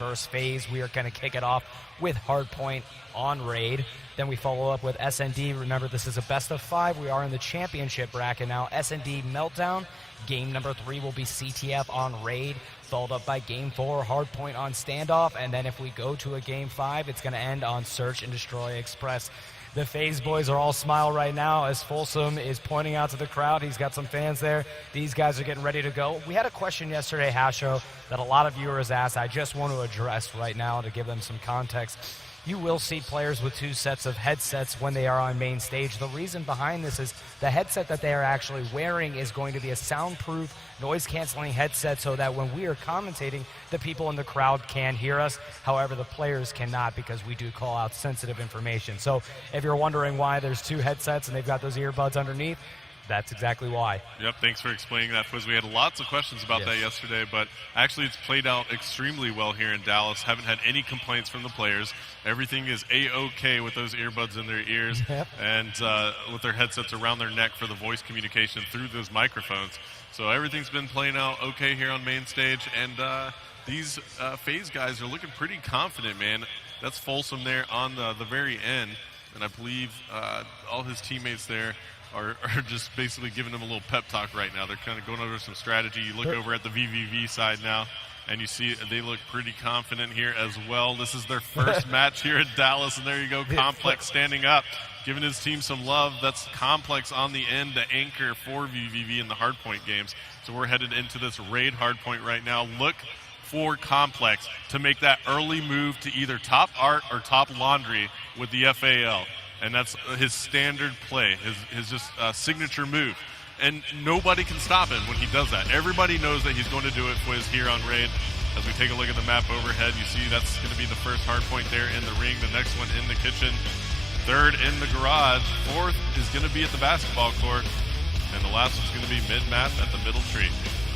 First phase, we are going to kick it off with Hardpoint on Raid. Then we follow up with SND. Remember, this is a best of 5. We are in the championship bracket now. SND Meltdown. Game number 3 will be CTF on Raid, followed up by Game 4, Hardpoint on Standoff. And then if we go to a Game 5, it's going to end on Search and Destroy Express. The FaZe boys are all smile right now as Folsom is pointing out to the crowd. He's got some fans there. These guys are getting ready to go. We had a question yesterday, Hasho, that a lot of viewers asked. I just want to address right now to give them some context. You will see players with 2 sets of headsets when they are on main stage. The reason behind this is the headset that they are actually wearing is going to be a soundproof, noise-canceling headset so that when we are commentating, the people in the crowd can hear us. However, the players cannot because we do call out sensitive information. So if you're wondering why there's 2 headsets and they've got those earbuds underneath, that's exactly why. Yep, thanks for explaining that, Fizz. We had lots of questions about that yesterday, but actually it's played out extremely well here in Dallas. Haven't had any complaints from the players. Everything is A-OK with those earbuds in their ears and with their headsets around their neck for the voice communication through those microphones. So everything's been playing out okay here on main stage, and these FaZe guys are looking pretty confident, man. That's Folsom there on the very end, and I believe all his teammates there are just basically giving them a little pep talk right now. They're kind of going over some strategy. You look over at the VVV side now, and you see they look pretty confident here as well. This is their first match here at Dallas, and there you go, Complex standing up, giving his team some love. That's Complex on the end, the anchor for VVV in the Hardpoint games. So we're headed into this Raid Hardpoint right now. Look for Complex to make that early move to either top art or top laundry with the FAL. And that's his standard play, his just signature move. And nobody can stop him when he does that. Everybody knows that he's going to do it Fizz here on Raid. As we take a look at the map overhead, you see that's going to be the first hardpoint there in the ring, the next one in the kitchen, third in the garage, fourth is going to be at the basketball court, and the last one's going to be mid-map at the middle tree.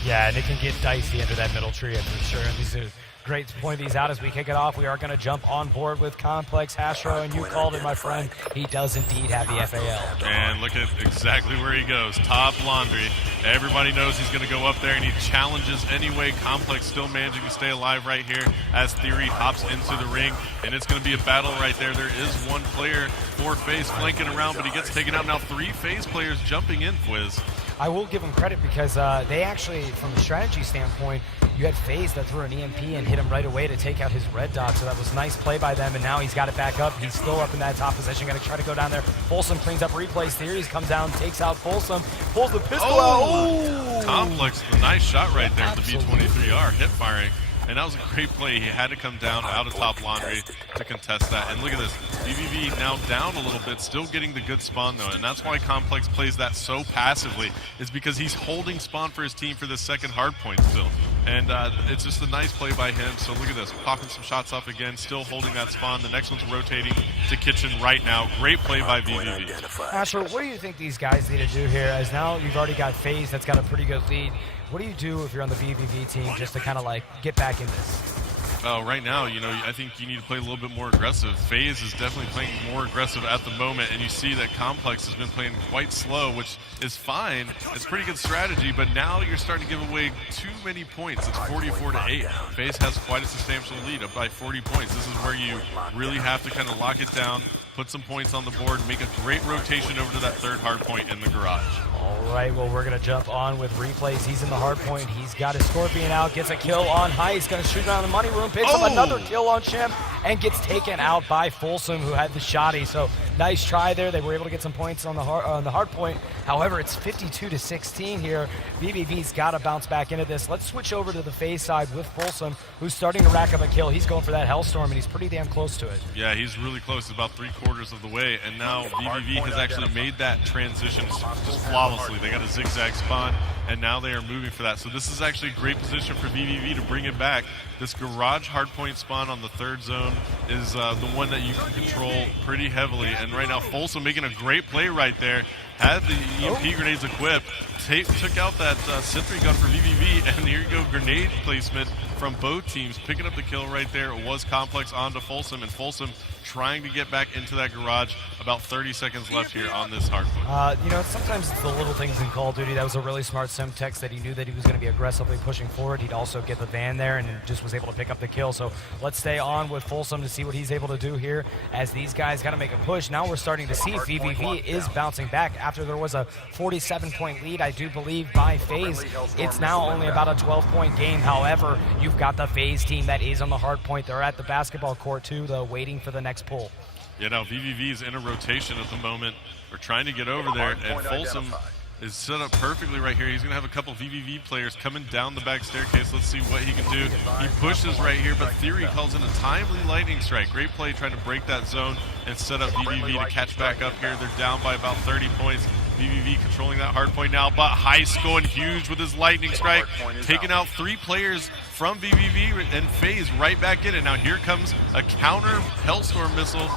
Yeah, and it can get dicey under that middle tree, for sure. These are great to point these out as we kick it off. We are going to jump on board with Complex. Hashro, and you called it, my friend. He does indeed have the FAL. And look at exactly where he goes. Top laundry. Everybody knows he's going to go up there, and he challenges anyway. Complex still managing to stay alive right here as Theory hops into the ring, and it's going to be a battle right there. There is one player for FaZe flanking around, but he gets taken out. Now 3 FaZe players jumping in, Fizz. I will give him credit because they actually, from a strategy standpoint, you had FaZe that threw an EMP and hit him right away to take out his red dot, so that was nice play by them, and now he's got it back up. He's still up in that top position, going to try to go down there. Folsom cleans up replays. Theories comes down, takes out Folsom, pulls the pistol out. Oh! Complex, a nice shot right there at the B-23R, hip firing. And that was a great play. He had to come down out of top laundry to contest that. And look at this. VVV now down a little bit, still getting the good spawn, though. And that's why Complex plays that so passively, is because he's holding spawn for his team for the second hardpoint still. And it's just a nice play by him. So look at this. Popping some shots off again, still holding that spawn. The next one's rotating to kitchen right now. Great play by VVV. Asher, what do you think these guys need to do here? As now you've already got FaZe that's got a pretty good lead. What do you do if you're on the VVV team just to kind of like get back in this? Right now, you know, I think you need to play a little bit more aggressive. FaZe is definitely playing more aggressive at the moment, and you see that Complex has been playing quite slow, which is fine. It's pretty good strategy, but now you're starting to give away too many points. It's 44-8. FaZe has quite a substantial lead, up by 40 points. This is where you really have to kind of lock it down, put some points on the board, make a great rotation over to that third hard point in the garage. All right, well, we're going to jump on with replays. He's in the hard point. He's got his Scorpion out, gets a kill on High. He's going to shoot around the money room, picks up another kill on Shim, and gets taken out by Folsom, who had the shotty. So nice try there. They were able to get some points on the hard point. However, it's 52-16 here. VVV's got to bounce back into this. Let's switch over to the FaZe side with Folsom, who's starting to rack up a kill. He's going for that Hellstorm, and he's pretty damn close to it. Yeah, he's really close. He's about 3/4 of the way, and now VVV has actually made that transition just flawlessly. They got a zigzag spawn, and now they are moving for that. So this is actually a great position for VVV to bring it back. This garage hardpoint spawn on the third zone is the one that you can control pretty heavily, and right now Folsom making a great play right there. Had the EMP grenades equipped, took out that sentry gun for VVV, and here you go, grenade placement from both teams. Picking up the kill right there was Complex onto Folsom, and Folsom trying to get back into that garage. About 30 seconds left here on this hardpoint. You know, sometimes it's the little things in Call of Duty. That was a really smart Semtex that he knew that he was going to be aggressively pushing forward. He'd also get the van there and just was able to pick up the kill. So let's stay on with Folsom to see what he's able to do here as these guys got to make a push. Now we're starting to see VVV is bouncing back after there was a 47-point lead, I do believe, by FaZe. It's now only about a 12-point game. However, you've got the FaZe team that is on the hard point. They're at the basketball court too, though, waiting for the next pull. Yeah, now VVV is in a rotation at the moment. We're trying to get over there, and Folsom is set up perfectly right here. He's going to have a couple VVV players coming down the back staircase. Let's see what he can do. He pushes right here, but Theory calls in a timely lightning strike. Great play trying to break that zone and set up VVV to catch back up here. They're down by about 30 points. VVV controlling that hard point now, but Heist going huge with his lightning strike, taking out 3 players from VVV and FaZe right back in it. Now here comes a counter Hellstorm missile,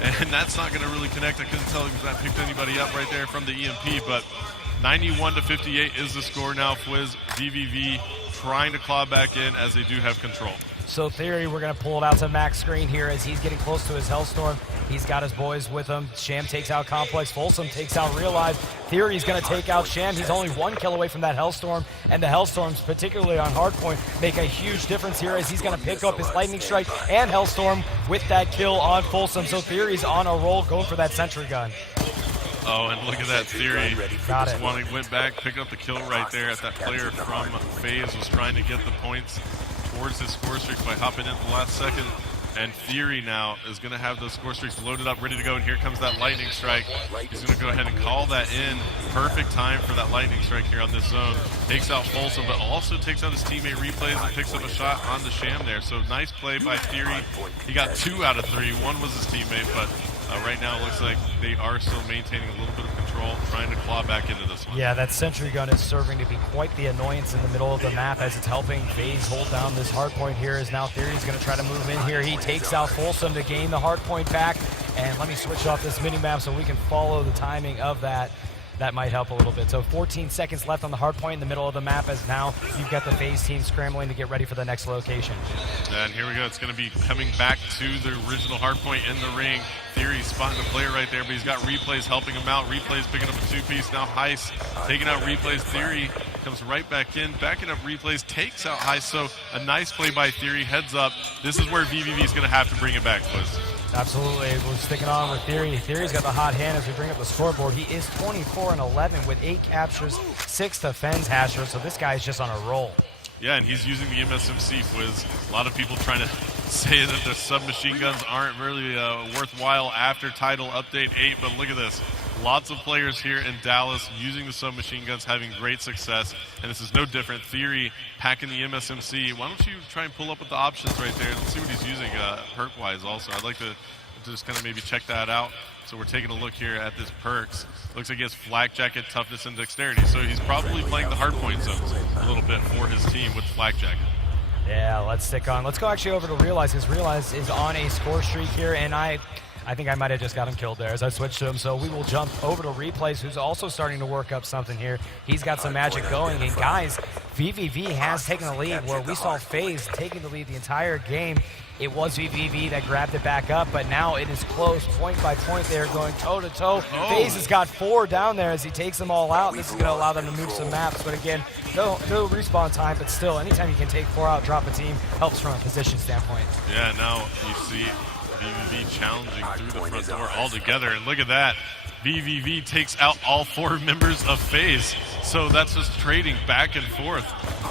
and that's not going to really connect. I couldn't tell if that picked anybody up right there from the EMP, but 91-58 is the score now. Fwiz, VVV trying to claw back in as they do have control. So Theory, we're going to pull it out to Max screen here as he's getting close to his Hellstorm. He's got his boys with him. Sham takes out Complex. Folsom takes out Realize. Theory's going to take out Sham. He's only 1 kill away from that Hellstorm, and the Hellstorms, particularly on Hardpoint, make a huge difference here as he's going to pick up his Lightning Strike and Hellstorm with that kill on Folsom. So Theory's on a roll, going for that sentry gun. Oh, and look at that Theory. Got it. Went back, picked up the kill right there at that player from FaZe, was trying to get the points towards his score streaks by hopping in the last second. And Theory now is going to have those score streaks loaded up, ready to go. And here comes that lightning strike. He's going to go ahead and call that in. Perfect time for that lightning strike here on this zone. Takes out Folsom, but also takes out his teammate Replays and picks up a shot on the Sham there. So nice play by Theory. He got 2 out of 3. One was his teammate, but right now it looks like they are still maintaining a little bit of control, trying to claw back into this one. Yeah, that sentry gun is serving to be quite the annoyance in the middle of the map as it's helping FaZe hold down this hard point here. As now Theory's going to try to move in here. He takes out Folsom to gain the hard point back. And let me switch off this mini-map so we can follow the timing of that. That might help a little bit. So 14 seconds left on the hard point in the middle of the map as now you've got the FaZe team scrambling to get ready for the next location. And here we go. It's going to be coming back to the original hard point in the ring. Theory spotting the player right there, but he's got Replays helping him out. Replays picking up a 2-piece. Now Heist taking out Replays. Theory comes right back in, backing up Replays, takes out Heist. So a nice play by Theory. Heads up. This is where VVV is going to have to bring it back, Fwiz. Absolutely. We're sticking on with Theory. Theory's got the hot hand as we bring up the scoreboard. He is 24-11 with 8 captures, 6 defense hashers. So this guy is just on a roll. Yeah, and he's using the MSMC, Fwiz. A lot of people trying to say that the submachine guns aren't really worthwhile after Title Update 8, but look at this. Lots of players here in Dallas using the submachine guns, having great success, and this is no different. Theory packing the MSMC. Why don't you try and pull up with the options right there? Let's see what he's using perk-wise also. I'd like to just kind of maybe check that out. So we're taking a look here at this perks. Looks like he has Flak Jacket, Toughness, and Dexterity. So he's probably playing the hardpoint zones a little bit for his team with Flak Jacket. Yeah, let's stick on. Let's go actually over to Realize, because Realize is on a score streak here, and I think I might have just got him killed there as I switched to him. So we will jump over to Replays, who's also starting to work up something here. He's got some magic going. And guys, VVV has taken the lead where we saw FaZe taking the lead the entire game. It was VVV that grabbed it back up, but now it is close, point by point. They're going toe-to-toe. FaZe has got 4 down there as he takes them all out. This is going to allow them to move some maps. But again, no respawn time, but still, anytime you can take 4 out, drop a team, helps from a position standpoint. Yeah, now you see VVV challenging through the front door altogether, and look at that. VVV takes out all 4 members of FaZe. So that's just trading back and forth.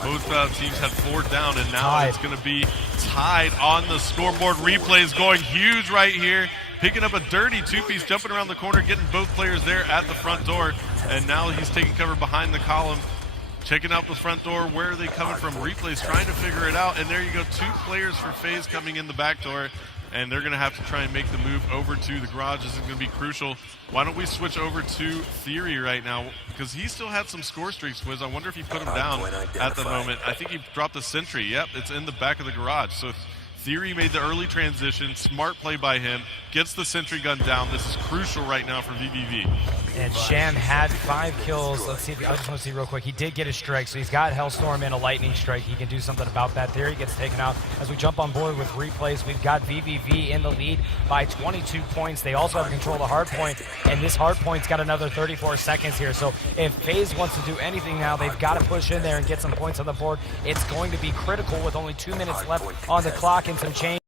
Both teams had 4 down, and now it's going to be tied on the scoreboard. Replays going huge right here. Picking up a dirty 2-piece, jumping around the corner, getting both players there at the front door. And now he's taking cover behind the column. Checking out the front door. Where are they coming from? Replays trying to figure it out. And there you go, 2 players for FaZe coming in the back door. And they're going to have to try and make the move over to the garage. This is going to be crucial. Why don't we switch over to Theory right now? Because he still had some score streaks, Fwiz. I wonder if he put him down at the moment. I think he dropped a sentry. Yep, it's in the back of the garage. So Theory made the early transition, smart play by him, gets the sentry gun down. This is crucial right now for VVV. And Sham had 5 kills. Let's see, I just want to see real quick. He did get a strike, so he's got Hellstorm and a Lightning Strike. He can do something about that. Theory gets taken out. As we jump on board with replays, we've got VVV in the lead by 22 points. They also have control of the Hardpoint, and this Hardpoint's got another 34 seconds here. So if FaZe wants to do anything now, they've got to push in there and get some points on the board. It's going to be critical with only 2 minutes left on the clock and some change.